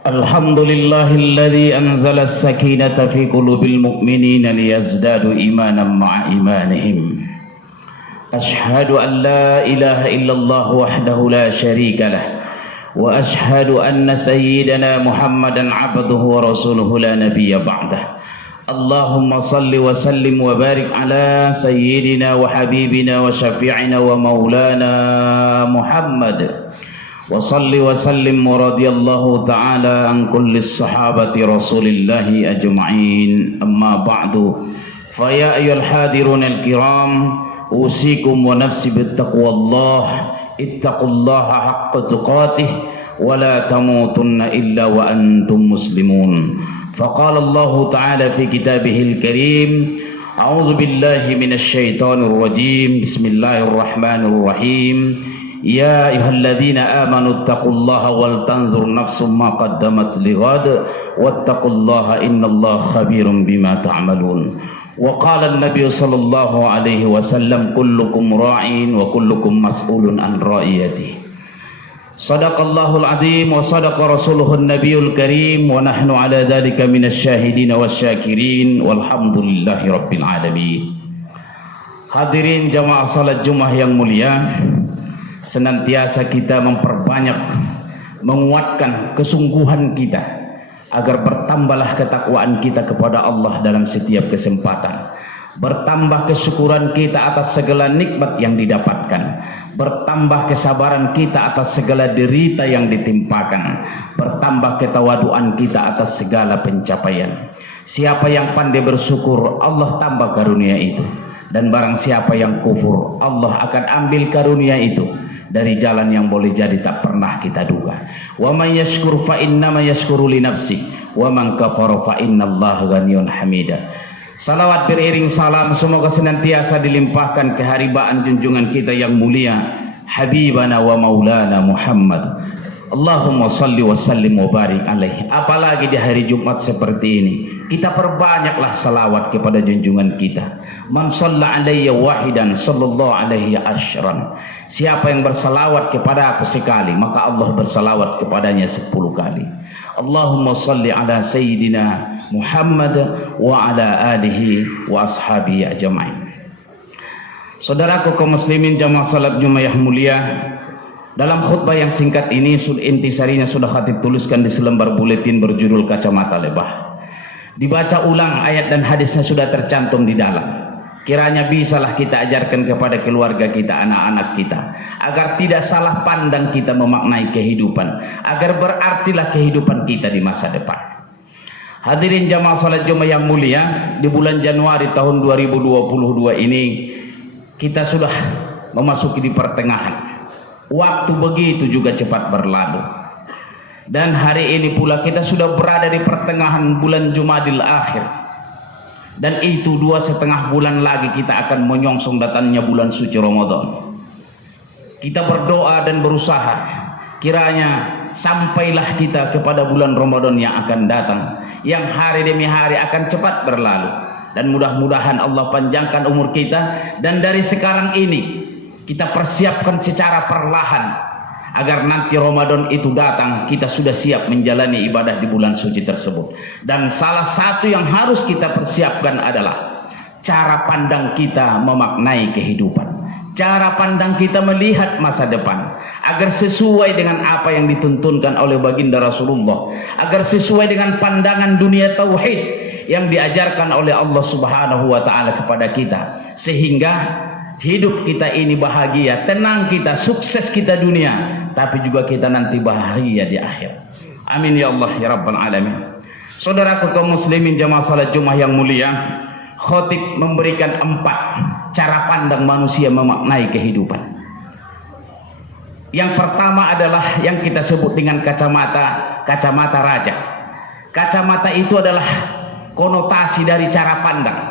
الحمد لله الذي أنزل السكينة في قلوب المؤمنين ليزدادوا إيمانا مع إيمانهم. أشهد أن لا إله إلا الله وحده لا شريك له، وأشهد أن سيدنا محمدا عبده ورسوله لا نبي بعده. اللهم صل وسلم وبارك على سيدنا وحبيبنا وشفيعنا ومولانا محمد، وصل وسلم ورضي الله تعالى عن كل الصحابة رسول الله أجمعين. أما بعد، فيا أيها الحاضرون الكرام، أوصيكم ونفسي بالتقوى الله. اتقوا الله حق تقاته ولا تموتن إلا وأنتم مسلمون. فقال الله تعالى في كتابه الكريم: أعوذ بالله من الشيطان الرجيم، بسم الله الرحمن الرحيم. يا أيها الذين آمنوا اتقوا الله ولتنظر نفس ما قدمت لغد واتقوا الله إن الله خبير بما تعملون. وقال النبي صلى الله عليه وسلم: كلكم راع وكلكم مسؤول عن رعيته. صدق الله العظيم وصدق رسوله النبي الكريم، ونحن على ذلك من الشاهدين والشاكرين والحمد لله رب العالمين. Hadirin jamaah salat Jumat yang mulia, senantiasa kita memperbanyak menguatkan kesungguhan kita agar bertambahlah ketakwaan kita kepada Allah dalam setiap kesempatan, bertambah kesyukuran kita atas segala nikmat yang didapatkan, bertambah kesabaran kita atas segala derita yang ditimpakan, bertambah ketawaduan kita atas segala pencapaian. Siapa yang pandai bersyukur, Allah tambah karunia itu, dan barang siapa yang kufur, Allah akan ambil karunia itu dari jalan yang boleh jadi tak pernah kita duga. Wa man yashkur fa innama yashkuru li nafsi wa man kafara fa innallaha ghaniyyun hamida. Salawat beriring salam semoga senantiasa dilimpahkan keharibaan junjungan kita yang mulia, Habibana wa Maulana Muhammad. Allahumma salli wa sallim wa barik alaihi. Apalagi di hari Jumat seperti ini, kita perbanyaklah salawat kepada junjungan kita. Man shalla alayya wahidan sallallahu alaihi asyran. Siapa yang bersalawat kepada aku sekali, maka Allah bersalawat kepadanya 10 kali. Allahumma salli ala sayyidina Muhammad wa ala alihi wa ashabihi ajma'in. Saudaraku kaum muslimin jamaah salat Jumat yang mulia, dalam khutbah yang singkat ini intisarinya sudah khatib tuliskan di selembar buletin berjudul Kacamata Lebah. Dibaca ulang ayat dan hadisnya sudah tercantum di dalam. Kiranya bisalah kita ajarkan kepada keluarga kita, anak-anak kita, agar tidak salah pandang kita memaknai kehidupan, agar berartilah kehidupan kita di masa depan. Hadirin jamaah salat Jumat yang mulia, di bulan Januari tahun 2022 ini kita sudah memasuki di pertengahan. Waktu begitu juga cepat berlalu. Dan hari ini pula kita sudah berada di pertengahan bulan Jumadil Akhir. Dan itu 2,5 bulan lagi kita akan menyongsong datangnya bulan suci Ramadan. Kita berdoa dan berusaha kiranya sampailah kita kepada bulan Ramadan yang akan datang, yang hari demi hari akan cepat berlalu. Dan mudah-mudahan Allah panjangkan umur kita, dan dari sekarang ini kita persiapkan secara perlahan agar nanti Ramadan itu datang kita sudah siap menjalani ibadah di bulan suci tersebut. Dan salah satu yang harus kita persiapkan adalah cara pandang kita memaknai kehidupan, cara pandang kita melihat masa depan, agar sesuai dengan apa yang dituntunkan oleh baginda Rasulullah, agar sesuai dengan pandangan dunia tauhid yang diajarkan oleh Allah Subhanahu wa taala kepada kita, sehingga hidup kita ini bahagia, tenang kita, sukses kita dunia, tapi juga kita nanti bahagia di akhir. Amin ya Allah ya Rabbal Alamin. Saudaraku kaum muslimin jamaah salat Jumat yang mulia, khotib memberikan 4 cara pandang manusia memaknai kehidupan. Yang pertama adalah yang kita sebut dengan kacamata raja. Kacamata itu adalah konotasi dari cara pandang.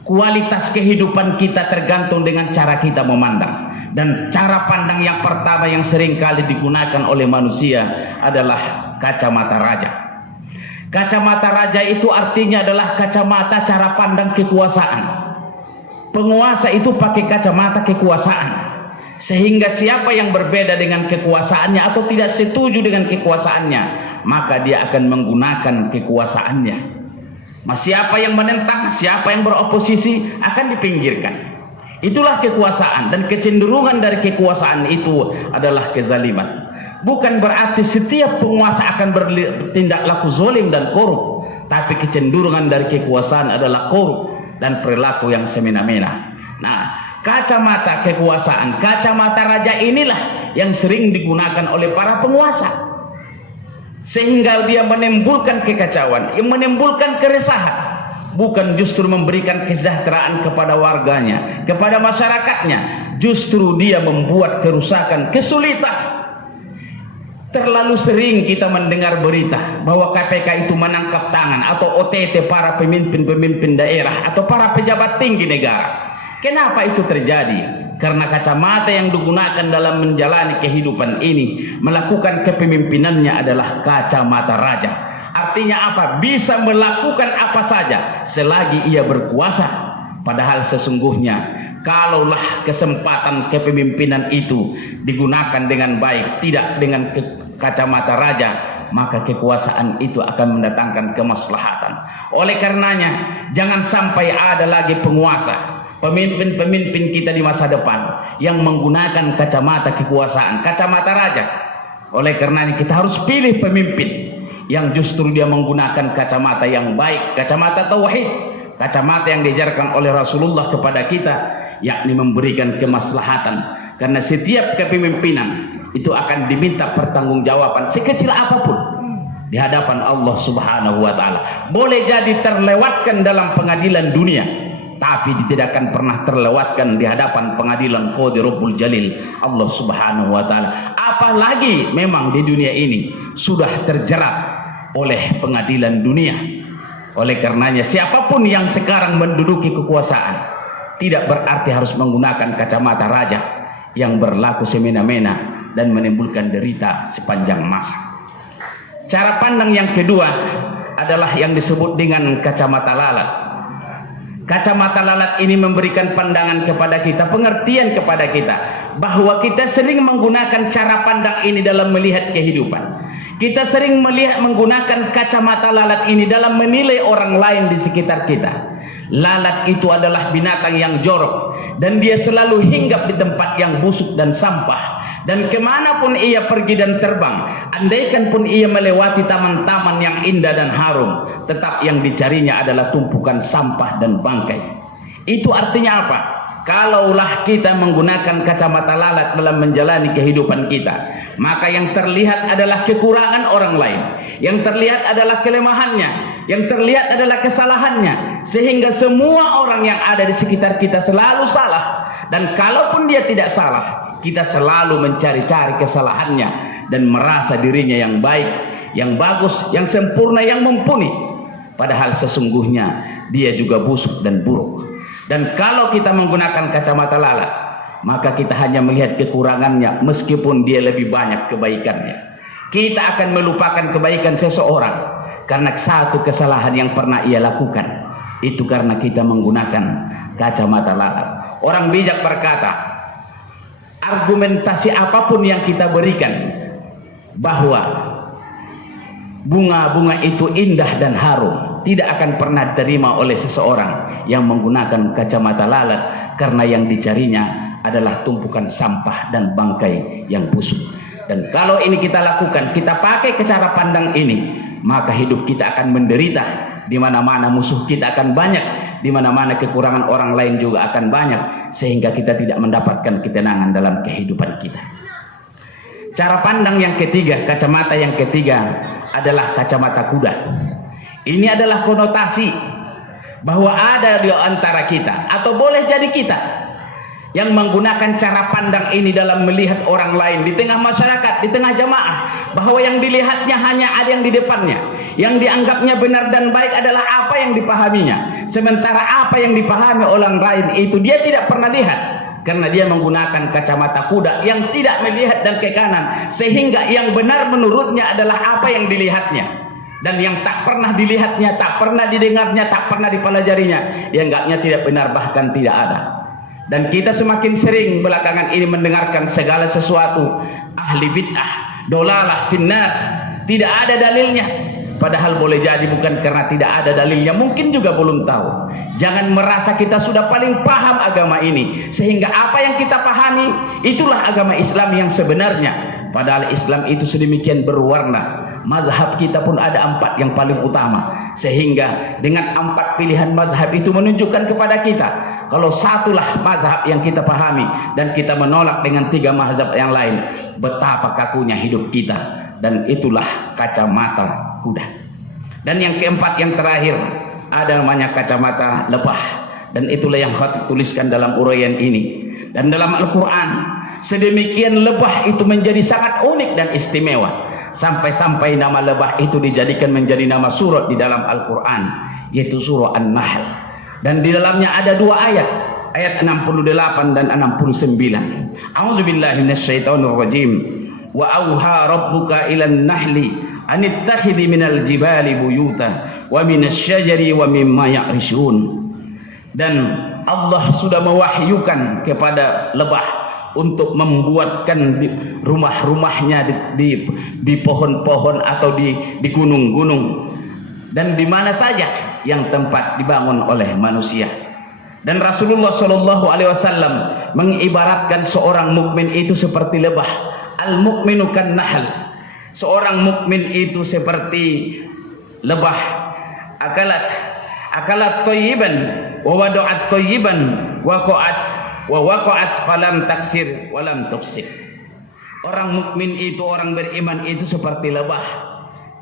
Kualitas kehidupan kita tergantung dengan cara kita memandang. Dan cara pandang yang pertama yang sering kali digunakan oleh manusia adalah kacamata raja. Kacamata raja itu artinya adalah kacamata cara pandang kekuasaan. Penguasa itu pakai kacamata kekuasaan. sehingga siapa yang berbeda dengan kekuasaannya atau tidak setuju dengan kekuasaannya, maka dia akan menggunakan kekuasaannya. Siapa yang menentang, siapa yang beroposisi akan dipinggirkan. Itulah kekuasaan, dan kecenderungan dari kekuasaan itu adalah kezaliman. Bukan berarti setiap penguasa akan bertindak laku zalim dan korup, tapi kecenderungan dari kekuasaan adalah korup dan perilaku yang semena-mena. Nah, kacamata kekuasaan, kacamata raja inilah yang sering digunakan oleh para penguasa, sehingga dia menimbulkan kekacauan, yang menimbulkan keresahan. Bukan justru memberikan kesejahteraan kepada warganya, kepada masyarakatnya, justru dia membuat kerusakan, kesulitan. Terlalu sering kita mendengar berita bahwa KPK itu menangkap tangan atau OTT para pemimpin-pemimpin daerah atau para pejabat tinggi negara. Kenapa itu terjadi? Karena kacamata yang digunakan dalam menjalani kehidupan ini, melakukan kepemimpinannya adalah kacamata raja. Artinya apa? Bisa melakukan apa saja selagi ia berkuasa. Padahal sesungguhnya kalaulah kesempatan kepemimpinan itu digunakan dengan baik, tidak dengan kacamata raja, maka kekuasaan itu akan mendatangkan kemaslahatan. Oleh karenanya, jangan sampai ada lagi penguasa, pemimpin-pemimpin kita di masa depan yang menggunakan kacamata kekuasaan, kacamata raja. Oleh karenanya kita harus pilih pemimpin yang justru dia menggunakan kacamata yang baik, kacamata tauhid, kacamata yang diajarkan oleh Rasulullah kepada kita, yakni memberikan kemaslahatan. Karena setiap kepemimpinan itu akan diminta pertanggungjawaban sekecil apapun di hadapan Allah Subhanahu wa taala. Boleh jadi terlewatkan dalam pengadilan dunia, tapi tidak akan pernah terlewatkan di hadapan pengadilan Qadirul Jalil Allah Subhanahu wa taala. Apalagi memang di dunia ini sudah terjerat oleh pengadilan dunia. Oleh karenanya siapapun yang sekarang menduduki kekuasaan tidak berarti harus menggunakan kacamata raja yang berlaku semena-mena dan menimbulkan derita sepanjang masa. Cara pandang yang kedua adalah yang disebut dengan kacamata lalat. Kacamata lalat ini memberikan pandangan kepada kita, pengertian kepada kita, bahwa kita sering menggunakan cara pandang ini dalam melihat kehidupan. Kita sering menggunakan kacamata lalat ini dalam menilai orang lain di sekitar kita. Lalat itu adalah binatang yang jorok, dan dia selalu hinggap di tempat yang busuk dan sampah. Dan kemanapun ia pergi dan terbang, andaikan pun ia melewati taman-taman yang indah dan harum, tetap yang dicarinya adalah tumpukan sampah dan bangkai. Itu artinya apa? Kalaulah kita menggunakan kacamata lalat dalam menjalani kehidupan kita, maka yang terlihat adalah kekurangan orang lain, yang terlihat adalah kelemahannya, yang terlihat adalah kesalahannya, sehingga semua orang yang ada di sekitar kita selalu salah. Dan kalaupun dia tidak salah, kita selalu mencari-cari kesalahannya dan merasa dirinya yang baik, yang bagus, yang sempurna, yang mumpuni. Padahal sesungguhnya dia juga busuk dan buruk. Dan kalau kita menggunakan kacamata lalat, maka kita hanya melihat kekurangannya meskipun dia lebih banyak kebaikannya. Kita akan melupakan kebaikan seseorang karena satu kesalahan yang pernah ia lakukan. Itu karena kita menggunakan kacamata lalat. Orang bijak berkata, argumentasi apapun yang kita berikan bahwa bunga-bunga itu indah dan harum, tidak akan pernah diterima oleh seseorang yang menggunakan kacamata lalat, karena yang dicarinya adalah tumpukan sampah dan bangkai yang busuk. Dan kalau ini kita lakukan, kita pakai ke cara pandang ini, maka hidup kita akan menderita. Di mana-mana musuh kita akan banyak, di mana-mana kekurangan orang lain juga akan banyak, sehingga kita tidak mendapatkan ketenangan dalam kehidupan kita. Cara pandang yang ketiga, kacamata yang ketiga adalah kacamata kuda. Ini adalah konotasi bahwa ada di antara kita, atau boleh jadi kita, yang menggunakan cara pandang ini dalam melihat orang lain di tengah masyarakat, di tengah jamaah, bahwa yang dilihatnya hanya ada yang di depannya, yang dianggapnya benar dan baik adalah apa yang dipahaminya, sementara apa yang dipahami orang lain itu dia tidak pernah lihat, karena dia menggunakan kacamata kuda yang tidak melihat dan ke kanan, sehingga yang benar menurutnya adalah apa yang dilihatnya. Dan yang tak pernah dilihatnya, tak pernah didengarnya, tak pernah dipelajarinya, yang enggaknya tidak benar, bahkan tidak ada. Dan kita semakin sering belakangan ini mendengarkan segala sesuatu ahli bid'ah, dolalah, finnar, tidak ada dalilnya. Padahal boleh jadi bukan karena tidak ada dalilnya, mungkin juga belum tahu. Jangan merasa kita sudah paling paham agama ini, sehingga apa yang kita pahami itulah agama Islam yang sebenarnya. Padahal Islam itu sedemikian berwarna. Mazhab kita pun ada 4 yang paling utama, sehingga dengan 4 pilihan mazhab itu menunjukkan kepada kita kalau satulah mazhab yang kita pahami dan kita menolak dengan 3 mazhab yang lain, betapa kakunya hidup kita. Dan itulah kacamata kuda. Dan yang keempat, yang terakhir, ada namanya kacamata lebah, dan itulah yang khatib tuliskan dalam uraian ini. Dan dalam Al-Quran sedemikian lebah itu menjadi sangat unik dan istimewa, sampai-sampai nama lebah itu dijadikan menjadi nama surat di dalam Al-Quran, yaitu surah An-Nahl. Dan di dalamnya ada 2 ayat, ayat 68 dan 69. A'udzubillahi minasyaitonirrajim. Wa auha rabbuka ilan nahli anittakhidhi minal jibali buyuta wa minasyajari wa mimma ya'rishun. Dan Allah sudah mewahyukan kepada lebah untuk membuatkan rumah-rumahnya di pohon-pohon atau di gunung-gunung dan di mana saja yang tempat dibangun oleh manusia. Dan Rasulullah Shallallahu Alaihi Wasallam mengibaratkan seorang mukmin itu seperti lebah. Al-mukminu kan nahl. Seorang mukmin itu seperti lebah. Akalat thayyiban wa wada'at thayyiban waqa'at falam taksir walam tufsir. Orang mukmin itu, orang beriman itu seperti lebah.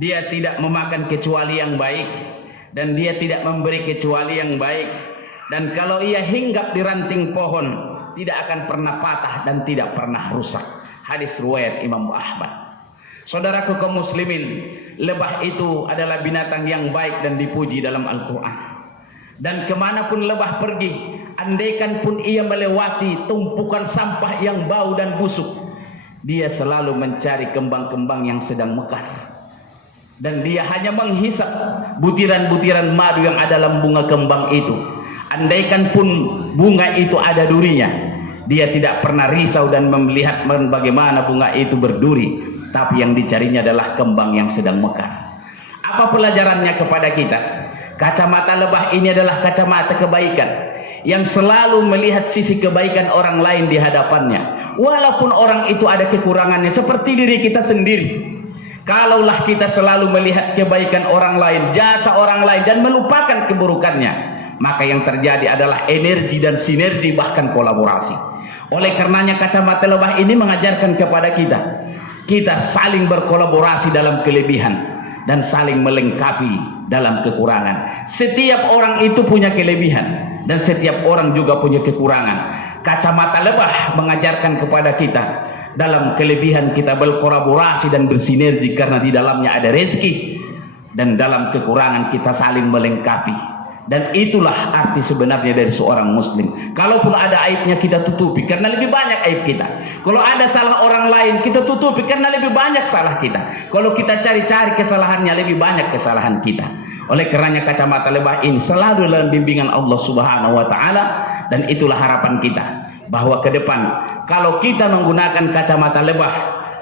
Dia tidak memakan kecuali yang baik, dan dia tidak memberi kecuali yang baik. Dan kalau ia hinggap di ranting pohon, tidak akan pernah patah dan tidak pernah rusak. Hadis riwayat Imam Ahmad. Saudaraku kaum muslimin, lebah itu adalah binatang yang baik dan dipuji dalam Al-Quran. Dan kemanapun lebah pergi, andaikan pun ia melewati tumpukan sampah yang bau dan busuk, dia selalu mencari kembang-kembang yang sedang mekar. Dan dia hanya menghisap butiran-butiran madu yang ada dalam bunga kembang itu. Andaikan pun bunga itu ada durinya, dia tidak pernah risau dan melihat bagaimana bunga itu berduri, tapi yang dicarinya adalah kembang yang sedang mekar. Apa pelajarannya kepada kita? Kacamata lebah ini adalah kacamata kebaikan, yang selalu melihat sisi kebaikan orang lain di hadapannya, walaupun orang itu ada kekurangannya seperti diri kita sendiri. Kalaulah kita selalu melihat kebaikan orang lain, jasa orang lain, dan melupakan keburukannya, maka yang terjadi adalah energi dan sinergi, bahkan kolaborasi. Oleh karenanya kacamata lebah ini mengajarkan kepada kita saling berkolaborasi dalam kelebihan dan saling melengkapi dalam kekurangan. Setiap orang itu punya kelebihan dan setiap orang juga punya kekurangan. Kacamata lebah mengajarkan kepada kita, dalam kelebihan kita berkolaborasi dan bersinergi karena di dalamnya ada rezeki, dan dalam kekurangan kita saling melengkapi. Dan itulah arti sebenarnya dari seorang muslim. Kalaupun ada aibnya kita tutupi karena lebih banyak aib kita. Kalau ada salah orang lain kita tutupi karena lebih banyak salah kita. Kalau kita cari-cari kesalahannya, lebih banyak kesalahan kita. Oleh karenanya kacamata lebah ini selalu dalam bimbingan Allah Subhanahu wa taala, dan itulah harapan kita bahwa ke depan kalau kita menggunakan kacamata lebah,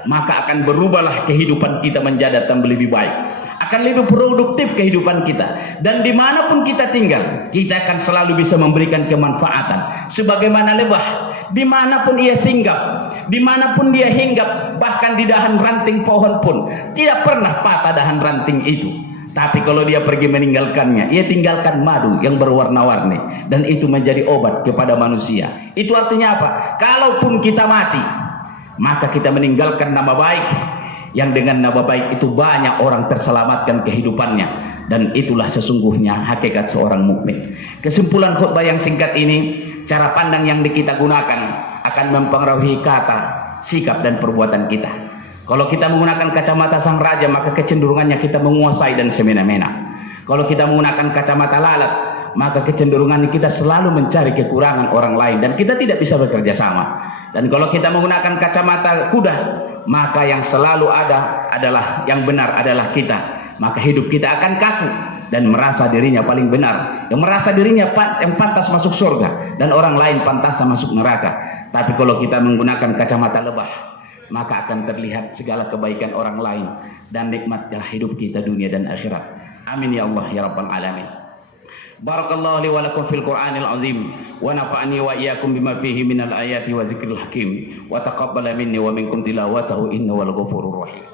maka akan berubahlah kehidupan kita menjadi lebih baik, akan lebih produktif kehidupan kita, dan dimanapun kita tinggal kita akan selalu bisa memberikan kemanfaatan sebagaimana lebah. Dimanapun ia singgah, dimanapun dia hinggap, bahkan di dahan ranting pohon pun tidak pernah patah dahan ranting itu. Tapi kalau dia pergi meninggalkannya, ia tinggalkan madu yang berwarna-warni, dan itu menjadi obat kepada manusia. Itu artinya apa? Kalaupun kita mati, maka kita meninggalkan nama baik, yang dengan nama baik itu banyak orang terselamatkan kehidupannya. Dan itulah sesungguhnya hakikat seorang mukmin. Kesimpulan khutbah yang singkat ini, cara pandang yang kita gunakan akan mempengaruhi kata, sikap, dan perbuatan kita. Kalau kita menggunakan kacamata sang raja, maka kecenderungannya kita menguasai dan semena-mena. Kalau kita menggunakan kacamata lalat, maka kecenderungannya kita selalu mencari kekurangan orang lain dan kita tidak bisa bekerja sama. Dan kalau kita menggunakan kacamata kuda, maka yang selalu ada adalah yang benar adalah kita. Maka hidup kita akan kaku. dan merasa dirinya paling benar, yang merasa dirinya yang pantas masuk surga dan orang lain pantas masuk neraka. Tapi kalau kita menggunakan kacamata lebah, maka akan terlihat segala kebaikan orang lain dan nikmatnya hidup kita dunia dan akhirat. Amin ya Allah ya rabbal alamin. Barakallahu li wa lakum fil Qur'anil azim wa nafa'ani wa iyyakum bima fihi minal ayati wa zikril hakim wa taqabbala minni wa minkum tilawatahu innahu wal ghafurur rahim.